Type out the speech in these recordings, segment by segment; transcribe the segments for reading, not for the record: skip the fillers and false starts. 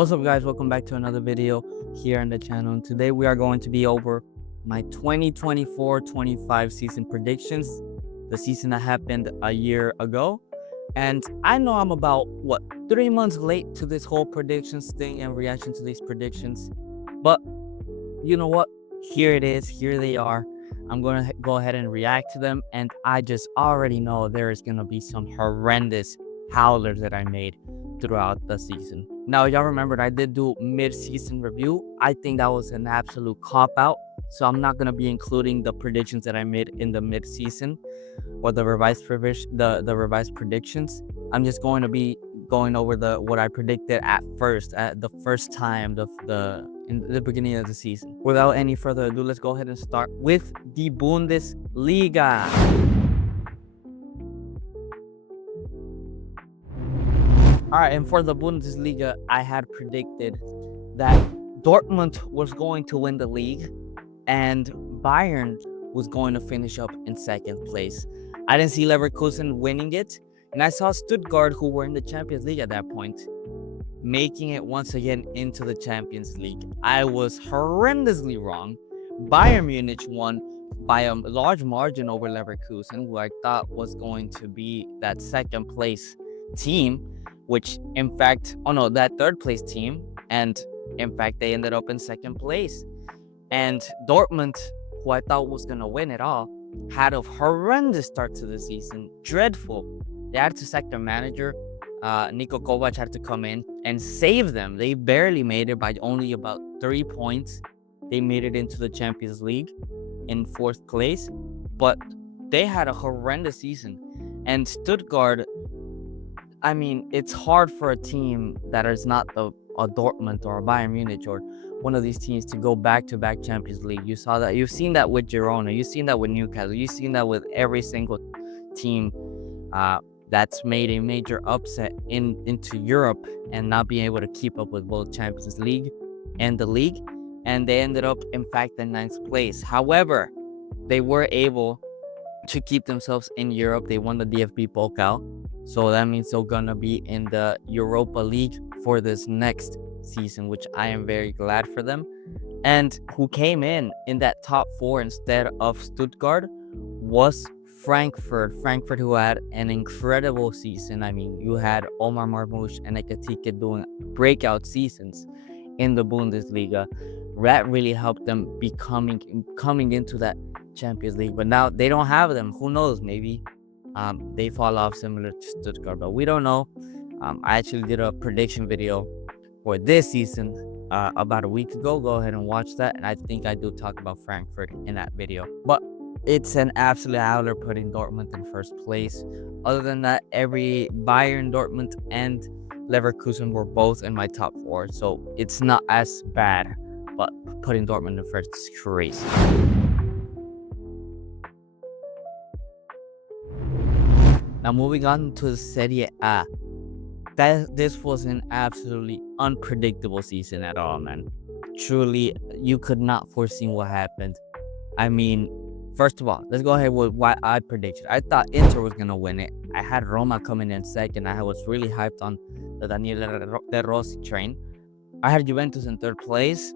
What's up, guys? Welcome back to another video here on the channel. And today we are going to be over my 2024-25 season predictions, the season that happened a year ago. And I know I'm about 3 months late to this whole predictions thing and reaction to these predictions, but you know what? Here it is. Here they are. I'm going to go ahead and react to them, and I just already know there is going to be some horrendous howlers that I made throughout the season. Now, y'all remembered I did do mid-season review. I think that was an absolute cop-out, so I'm not going to be including the predictions that I made in the mid-season or the revised predictions. I'm just going to be going over what I predicted at the first time in the beginning of the season. Without any further ado, let's go ahead and start with the Bundesliga. All right, and for the Bundesliga, I had predicted that Dortmund was going to win the league and Bayern was going to finish up in second place. I didn't see Leverkusen winning it, and I saw Stuttgart, who were in the Champions League at that point, making it once again into the Champions League. I was horrendously wrong. Bayern Munich won by a large margin over Leverkusen, who I thought was going to be that second place team, which in fact, that third place team, and in fact they ended up in second place. And Dortmund, who I thought was going to win it all, had a horrendous start to the season. Dreadful. They had to sack their manager. Niko Kovac had to come in and save them. They barely made it by only about 3 points. They made it into the Champions League in fourth place, but they had a horrendous season. And Stuttgart, I mean, it's hard for a team that is not a Dortmund or a Bayern Munich or one of these teams to go back-to-back Champions League. You saw that. You've seen that with Girona. You've seen that with Newcastle. You've seen that with every single team that's made a major upset into Europe and not being able to keep up with both Champions League and the league. And they ended up, in fact, in ninth place. However, they were able to keep themselves in Europe. They won the DFB Pokal. So that means they're going to be in the Europa League for this next season, which I am very glad for them. And who came in that top four instead of Stuttgart was Frankfurt, who had an incredible season. I mean, you had Omar Marmoush and Ekatike doing breakout seasons in the Bundesliga. That really helped them coming into that Champions League. But now they don't have them. Who knows? Maybe they fall off similar to Stuttgart, but we don't know. I actually did a prediction video for this season about a week ago. Go ahead and watch that, and I think I do talk about Frankfurt in that video. But it's an absolute howler putting Dortmund in first place. Other than that, every Bayern, Dortmund, and Leverkusen were both in my top four, so it's not as bad. But putting Dortmund in first is crazy. Now moving on to the Serie A. This was an absolutely unpredictable season at all, man. Truly, you could not foresee what happened. I mean, first of all, let's go ahead with what I predicted. I thought Inter was going to win it. I had Roma coming in second. I was really hyped on the Daniele De Rossi train. I had Juventus in third place,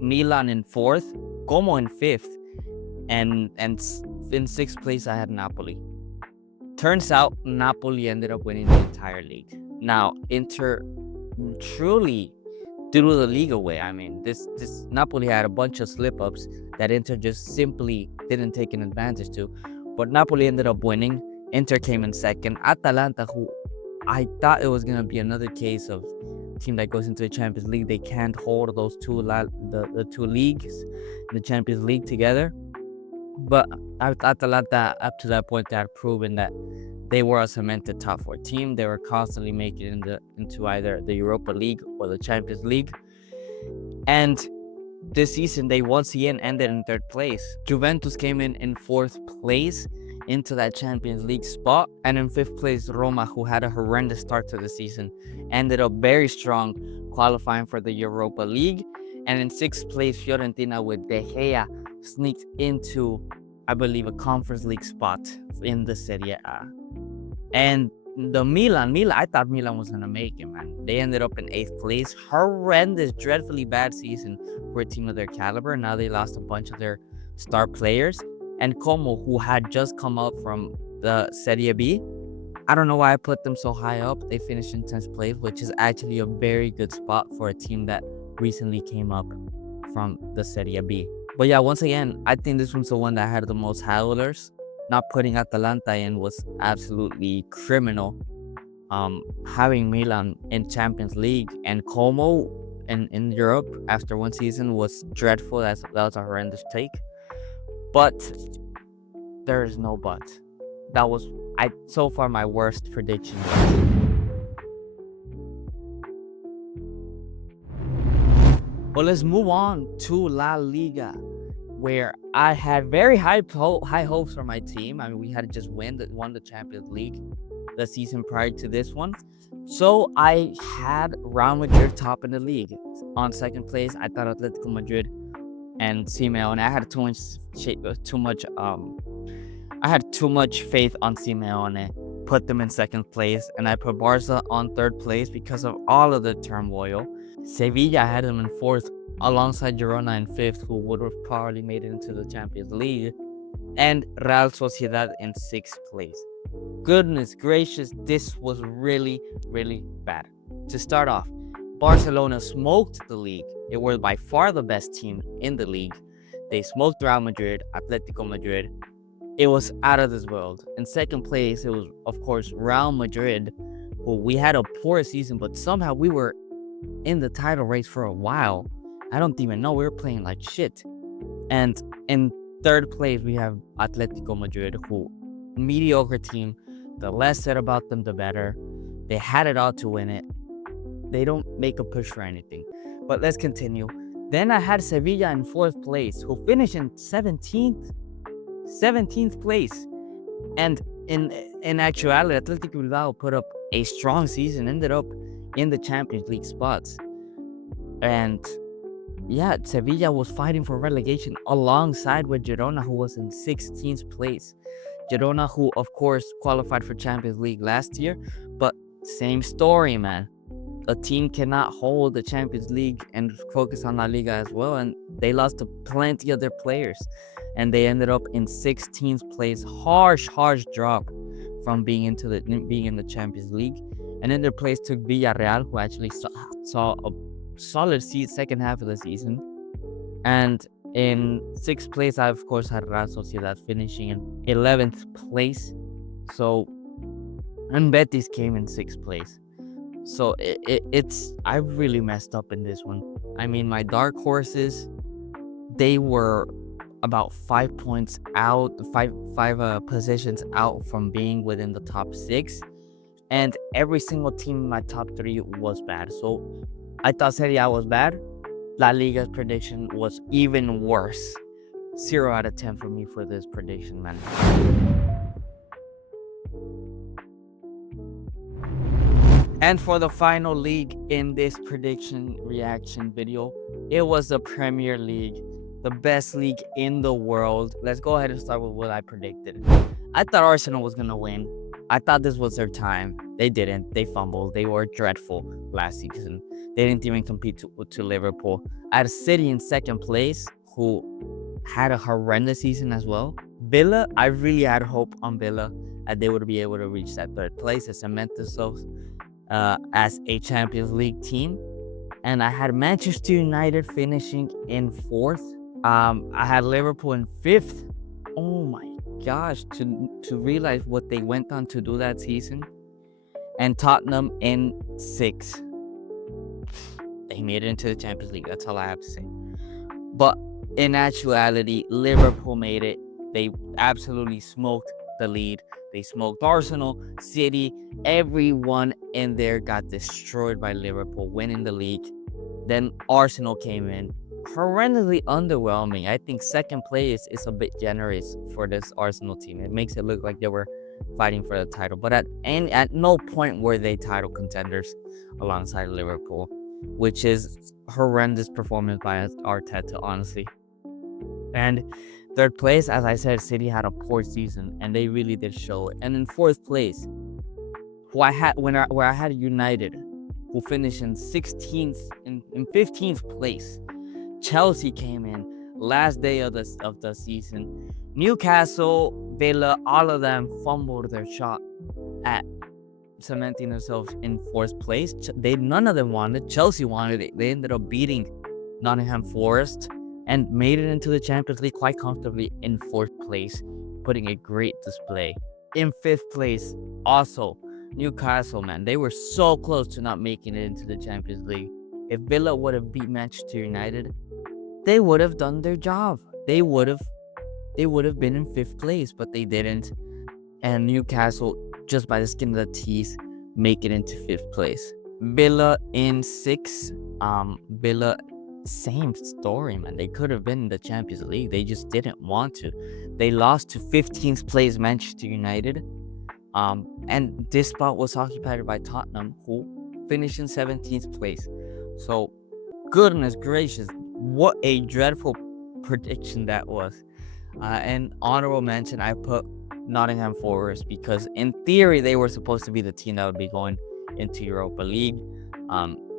Milan in fourth, Como in fifth, and in sixth place I had Napoli. Turns out Napoli ended up winning the entire league. Now, Inter truly threw the league away. I mean, this Napoli had a bunch of slip-ups that Inter just simply didn't take an advantage to. But Napoli ended up winning. Inter came in second. Atalanta, who I thought it was going to be another case of team that goes into the Champions League, they can't hold those the two leagues in the Champions League together. But Atalanta, up to that point, they had proven that they were a cemented top four team. They were constantly making it into either the Europa League or the Champions League. And this season, they once again ended in third place. Juventus came in fourth place into that Champions League spot. And in fifth place, Roma, who had a horrendous start to the season, ended up very strong, qualifying for the Europa League. And in sixth place, Fiorentina with De Gea sneaked into, I believe, a Conference League spot in the Serie A. And the Milan, I thought Milan was gonna make it, man. They ended up in 8th place. Horrendous, dreadfully bad season for a team of their caliber. Now they lost a bunch of their star players. And Como, who had just come up from the Serie B, I don't know why I put them so high up. They finished in 10th place, which is actually a very good spot for a team that recently came up from the Serie B. But yeah, once again, I think this one's the one that had the most howlers. Not putting Atalanta in was absolutely criminal. Having Milan in Champions League and Como in Europe after one season was dreadful. That was a horrendous take. But there is no but. That was so far my worst prediction. But let's move on to La Liga, where I had very high hopes for my team. I mean, we had just won the Champions League the season prior to this one. So I had Real Madrid top in the league. On second place, I thought Atletico Madrid and Simeone. I had I had too much faith on Simeone. Put them in second place, and I put Barca on third place because of all of the turmoil. Sevilla had them in fourth, alongside Girona in fifth, who would have probably made it into the Champions League, and Real Sociedad in sixth place. Goodness gracious, this was really, really bad. To start off, Barcelona smoked the league. They were by far the best team in the league. They smoked Real Madrid, Atletico Madrid. It was out of this world. In second place, it was, of course, Real Madrid, who we had a poor season, but somehow we were in the title race for a while. I don't even know. We were playing like shit. And in third place, we have Atletico Madrid, who, mediocre team. The less said about them, the better. They had it all to win it. They don't make a push for anything. But let's continue. Then I had Sevilla in fourth place, who finished in 17th place. And in actuality, Athletic Bilbao put up a strong season, ended up in the Champions League spots. And yeah, Sevilla was fighting for relegation alongside with Girona, who was in 16th place. Girona, who of course qualified for Champions League last year, but same story, man. A team cannot hold the Champions League and focus on La Liga as well, and they lost to plenty of their players, and they ended up in 16th place. Harsh drop from being in the Champions League. And in their place took Villarreal, who actually saw a solid second half of the season. And in sixth place, I of course had Real Sociedad finishing in 11th place. So, and Betis came in sixth place. So I really messed up in this one. I mean, my dark horses, they were about 5 points out, five positions out from being within the top 6, and every single team in my top 3 was bad. So I thought Serie A was bad. La Liga's prediction was even worse. 0 out of 10 for me for this prediction, man. And for the final league in this prediction reaction video, it was the Premier League, the best league in the world. Let's go ahead and start with what I predicted. I thought Arsenal was going to win. I thought this was their time. They didn't. They fumbled. They were dreadful last season. They didn't even compete to Liverpool. I had City in second place, who had a horrendous season as well. Villa, I really had hope on Villa that they would be able to reach that third place and cement themselves as a Champions League team. And I had Manchester United finishing in fourth. I had Liverpool in fifth. Oh my gosh, to realize what they went on to do that season. And Tottenham in sixth. They made it into the Champions League. That's all I have to say. But in actuality, Liverpool made it. They absolutely smoked the lead. They smoked Arsenal, City. Everyone in there got destroyed by Liverpool winning the league. Then Arsenal came in. Horrendously underwhelming. I think second place is a bit generous for this Arsenal team. It makes it look like they were fighting for the title. But at no point were they title contenders alongside Liverpool, which is horrendous performance by Arteta, honestly. And third place, as I said, City had a poor season, and they really did show it. And in fourth place, who I had where I had United, who finished in 16th in 15th place. Chelsea came in last day of the season. Newcastle, Villa, all of them fumbled their shot at cementing themselves in fourth place. None of them wanted. Chelsea wanted it. They ended up beating Nottingham Forest and made it into the Champions League quite comfortably in fourth place, putting a great display. In fifth place, also Newcastle, man, they were so close to not making it into the Champions League. If Villa would have beat Manchester United, they would have done their job. They would have been in fifth place, but they didn't. And Newcastle, just by the skin of the teeth, make it into fifth place. Villa in sixth. Villa, same story, man. They could have been in the Champions League. They just didn't want to. They lost to 15th place Manchester United. And this spot was occupied by Tottenham, who finished in 17th place. So, goodness gracious, what a dreadful prediction that was. And honorable mention, I put Nottingham Forest because in theory they were supposed to be the team that would be going into Europa League.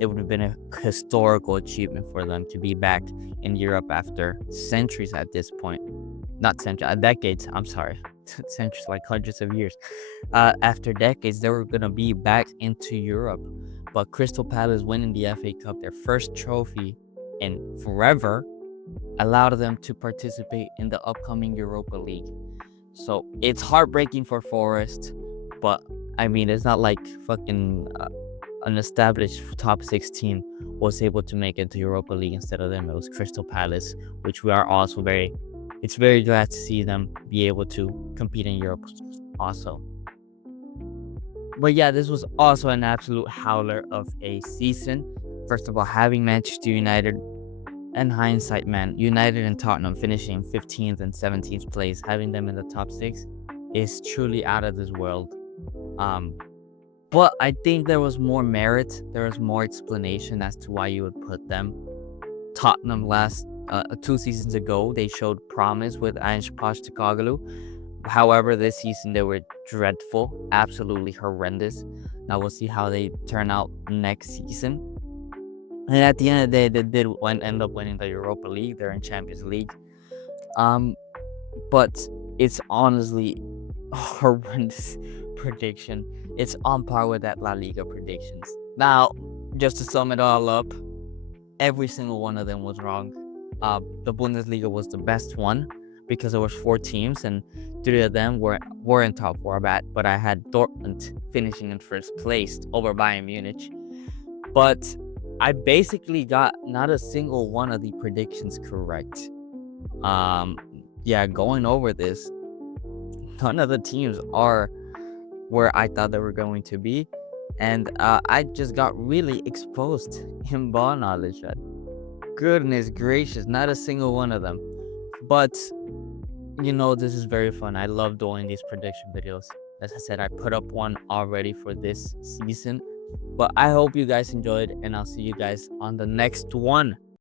It would have been a historical achievement for them to be back in Europe after centuries at this point. Not centuries, decades, I'm sorry. Centuries, like hundreds of years. After decades, they were going to be back into Europe. But Crystal Palace winning the FA Cup, their first trophy in forever, allowed them to participate in the upcoming Europa League. So it's heartbreaking for Forest, but I mean, it's not like fucking an established top 16 was able to make it to Europa League instead of them. It was Crystal Palace, which we are also very glad to see them be able to compete in Europe also. But yeah, this was also an absolute howler of a season. First of all, having Manchester United, and hindsight, man, United and Tottenham finishing 15th and 17th place, having them in the top 6 is truly out of this world. But I think there was more merit, there was more explanation as to why you would put them. Tottenham last 2 seasons ago, they showed promise with Ange Postecoglou. However, this season they were dreadful, absolutely horrendous. Now we'll see how they turn out next season. And at the end of the day, they did end up winning the Europa League. They're in Champions League. But it's honestly a horrendous prediction. It's on par with that La Liga predictions. Now, just to sum it all up, every single one of them was wrong. The Bundesliga was the best one because there was 4 teams and 3 of them were in top 4, but I had Dortmund finishing in first place over Bayern Munich. But I basically got not a single one of the predictions correct. Going over this, none of the teams are where I thought they were going to be, and I just got really exposed in ball knowledge. Goodness gracious, not a single one of them. But this is very fun. I love doing these prediction videos. As I said, I put up one already for this season. But I hope you guys enjoyed, and I'll see you guys on the next one.